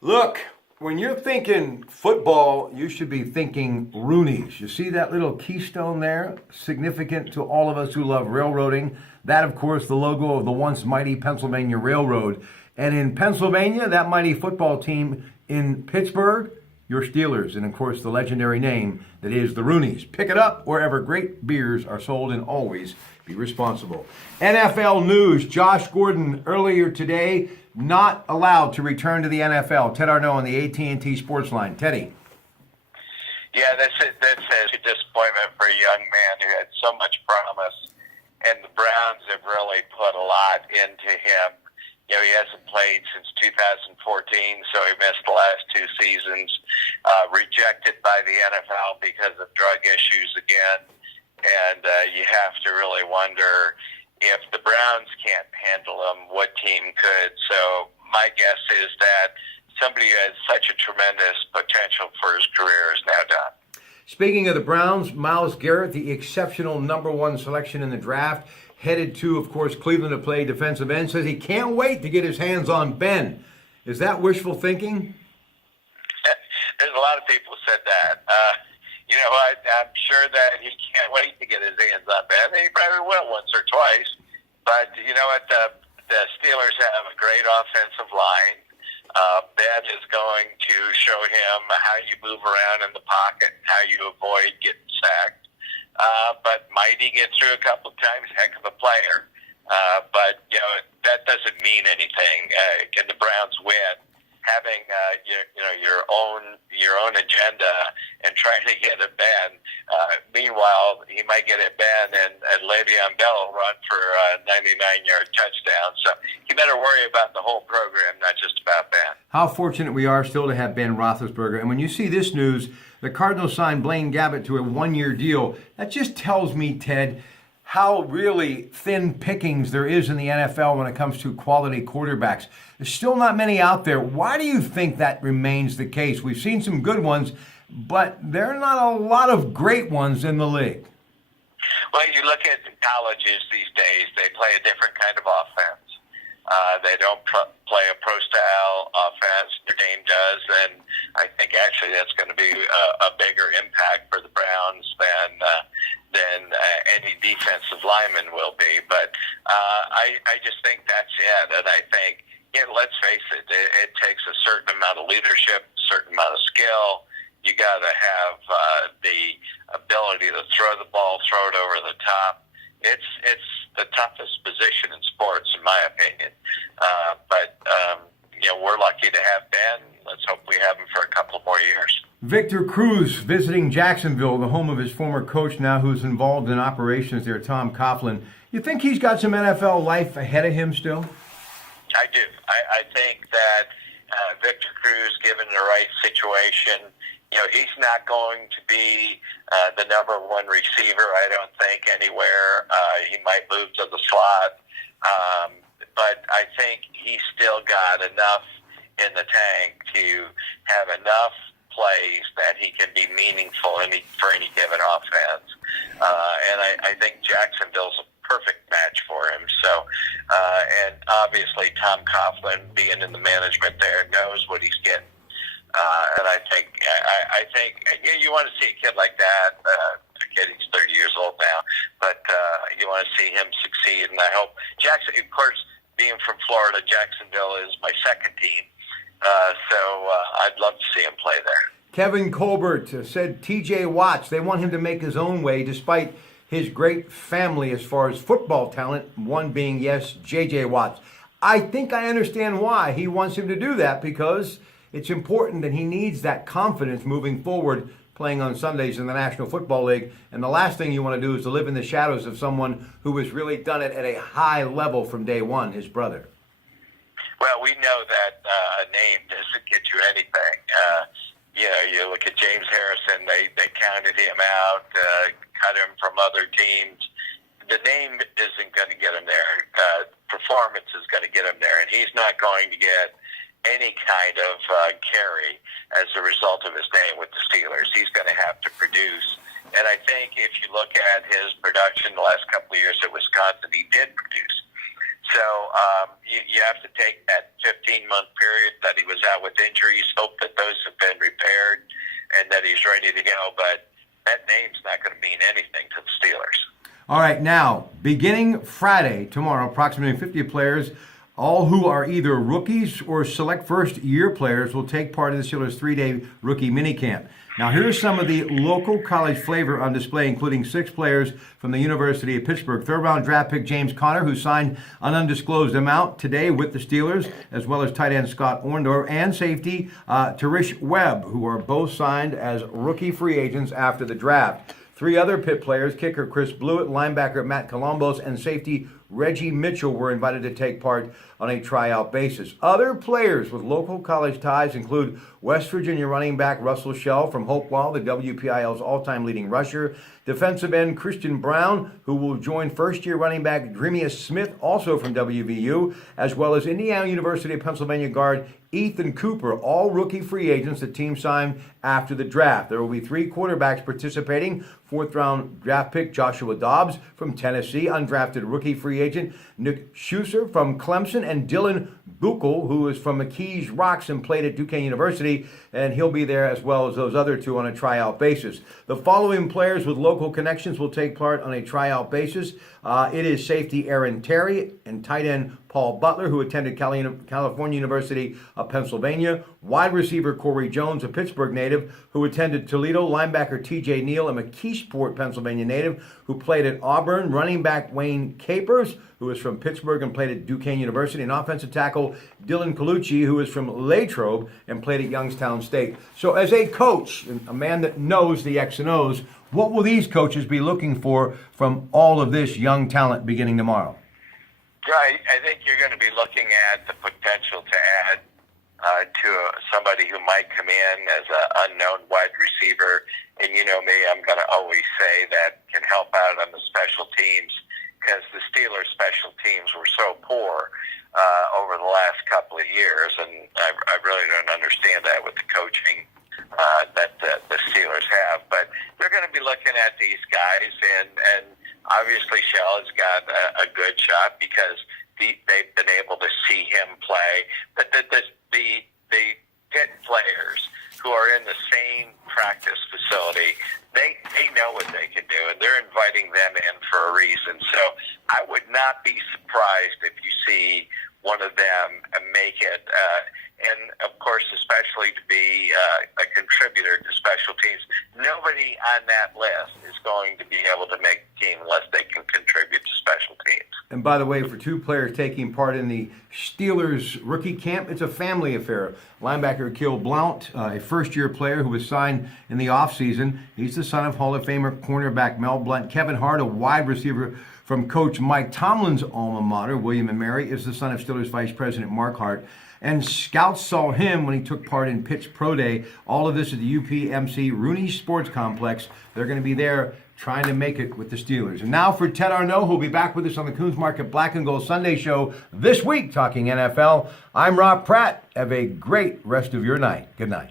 Look, when you're thinking football, you should be thinking Rooney's. You see that little keystone there? Significant to all of us who love railroading. That, of course, the logo of the once mighty Pennsylvania Railroad. And in Pennsylvania, that mighty football team in Pittsburgh, your Steelers. And, of course, the legendary name that is the Rooney's. Pick it up wherever great beers are sold, and always be responsible. NFL news. Josh Gordon earlier today not allowed to return to the NFL. Ted Arnaud on the AT&T Sports Line. Teddy. Yeah, that's a disappointment for a young man who had so much promise, and the Browns have really put a lot into him. You know, he hasn't played since 2014, so he missed the last two seasons. Rejected by the NFL because of drug issues again, and you have to really wonder if the Browns can't handle him, what team could? So my guess is that somebody who has such a tremendous potential for his career is now done. Speaking of the Browns, Myles Garrett, the exceptional number one selection in the draft, headed to, of course, Cleveland to play defensive end, says he can't wait to get his hands on Ben. Is that wishful thinking? There's a lot of people who said that. You know, I'm sure that he can't wait to get his hands on Ben. He probably will once or twice. But you know what? The Steelers have a great offensive line. Ben is going to show him how you move around in the pocket, how you avoid getting sacked. But might he get through a couple of times? Heck of a player. But you know that doesn't mean anything. Can the Browns win? Having your own agenda and trying to get at Ben. Meanwhile, he might get at Ben and Le'Veon Bell run for a 99-yard touchdown. So you better worry about the whole program, not just about Ben. How fortunate we are still to have Ben Roethlisberger. And when you see this news, the Cardinals signed Blaine Gabbert to a one-year deal. That just tells me, Ted, how really thin pickings there is in the NFL when it comes to quality quarterbacks. There's still not many out there. Why do you think that remains the case? We've seen some good ones, but there are not a lot of great ones in the league. Well, you look at colleges these days, they play a different kind of offense. They don't play a pro-style offense. Their Dame does, and I think actually that's going to be a bigger impact for the Browns than any defensive lineman will be. But I just think that's it. And I think, let's face it, it takes a certain amount of leadership, a certain amount of skill. You got to have the ability to throw the ball, throw it over the top. It's the toughest position in sports, in my opinion. But we're lucky to have Ben. Let's hope we have him for a couple more years. Victor Cruz visiting Jacksonville, the home of his former coach now who's involved in operations there, Tom Coughlin. You think he's got some NFL life ahead of him still? I do. I think that Victor Cruz, given the right situation, he's not going to be the number one receiver, I don't think, anywhere. He might move to the slot. But I think he's still got enough in the tank to have enough plays that he can be meaningful for any given offense. And I think Jacksonville's a perfect match for him. So, and obviously Tom Coughlin, being in the management there, knows what he's getting. And I think you want to see a kid like that. He's 30 years old now, but you want to see him succeed. And I hope Jackson, of course, being from Florida, Jacksonville is my second team. So I'd love to see him play there. Kevin Colbert said T.J. Watts, they want him to make his own way despite his great family as far as football talent, one being, yes, J.J. Watts. I think I understand why he wants him to do that, because it's important that he needs that confidence moving forward playing on Sundays in the National Football League. And the last thing you want to do is to live in the shadows of someone who has really done it at a high level from day one, his brother. Well, we know that a name doesn't get you anything. You look at James Harrison, they counted him out, cut him from other teams. The name isn't going to get him there. Performance is going to get him there, and he's not going to get any kind of carry as a result of his name with the Steelers. He's going to have to produce. And I think if you look at his production the last couple of years at Wisconsin, he did produce. So you have to take that 15-month period that he was out with injuries, hope that those have been repaired, and that he's ready to go. But that name's not going to mean anything to the Steelers. All right, now, beginning Friday, tomorrow, approximately 50 players, all who are either rookies or select first-year players, will take part in the Steelers' 3-day rookie minicamp. Now, here's some of the local college flavor on display, including 6 players from the University of Pittsburgh. Third-round draft pick James Conner, who signed an undisclosed amount today with the Steelers, as well as tight end Scott Orndorff and safety Tarish Webb, who are both signed as rookie free agents after the draft. 3 other Pitt players, kicker Chris Blewett, linebacker Matt Columbus, and safety Reggie Mitchell, were invited to take part on a tryout basis. Other players with local college ties include West Virginia running back Russell Shell from Hopewell, the WPIL's all-time leading rusher, defensive end Christian Brown, who will join first-year running back Dreamius Smith, also from WVU, as well as Indiana University of Pennsylvania guard Ethan Cooper, all rookie free agents the team signed after the draft. There will be 3 quarterbacks participating. 4th-round draft pick Joshua Dobbs from Tennessee, undrafted rookie free agent Nick Schuster from Clemson, and Dylan Buchel, who is from McKees Rocks and played at Duquesne University, and he'll be there as well as those other 2 on a tryout basis. The following players with local connections will take part on a tryout basis. It is safety Aaron Terry and tight end Paul Butler, who attended California University of Pennsylvania. Wide receiver Corey Jones, a Pittsburgh native, who attended Toledo. Linebacker T.J. Neal, a McKeesport, Pennsylvania native, who played at Auburn. Running back Wayne Capers, who is from Pittsburgh and played at Duquesne University. And offensive tackle Dylan Colucci, who is from Latrobe and played at Youngstown State. So as a coach, a man that knows the X and O's, what will these coaches be looking for from all of this young talent beginning tomorrow? Right. I think you're going to be looking at the potential to add to somebody who might come in as an unknown wide receiver. And you know me, I'm going to always say that can help out on the special teams, because the Steelers' special teams were so poor over the last couple of years, and I really don't understand that with the coaching that the Steelers have. But they're going to be looking at these guys, and obviously Shell has got a good shot because they've been able to see him play. But the Pitt players who are in the same practice facility, they know what they can do, and they're inviting them in for a reason. So I would not be surprised if you see one of them make it. And, of course, especially to be a contributor to special teams. Nobody on that list is going to be able to make the team unless they can contribute to special teams. And by the way, for 2 players taking part in the Steelers rookie camp, it's a family affair. Linebacker Akil Blount, a first-year player who was signed in the offseason. He's the son of Hall of Famer cornerback Mel Blount. Kevin Hart, a wide receiver from Coach Mike Tomlin's alma mater, William and Mary, is the son of Steelers Vice President Mark Hart. And scouts saw him when he took part in Pitt's Pro Day. All of this at the UPMC Rooney Sports Complex. They're going to be there trying to make it with the Steelers. And now for Ted Arnaud, who'll be back with us on the Coons Market Black and Gold Sunday Show this week talking NFL. I'm Rob Pratt. Have a great rest of your night. Good night.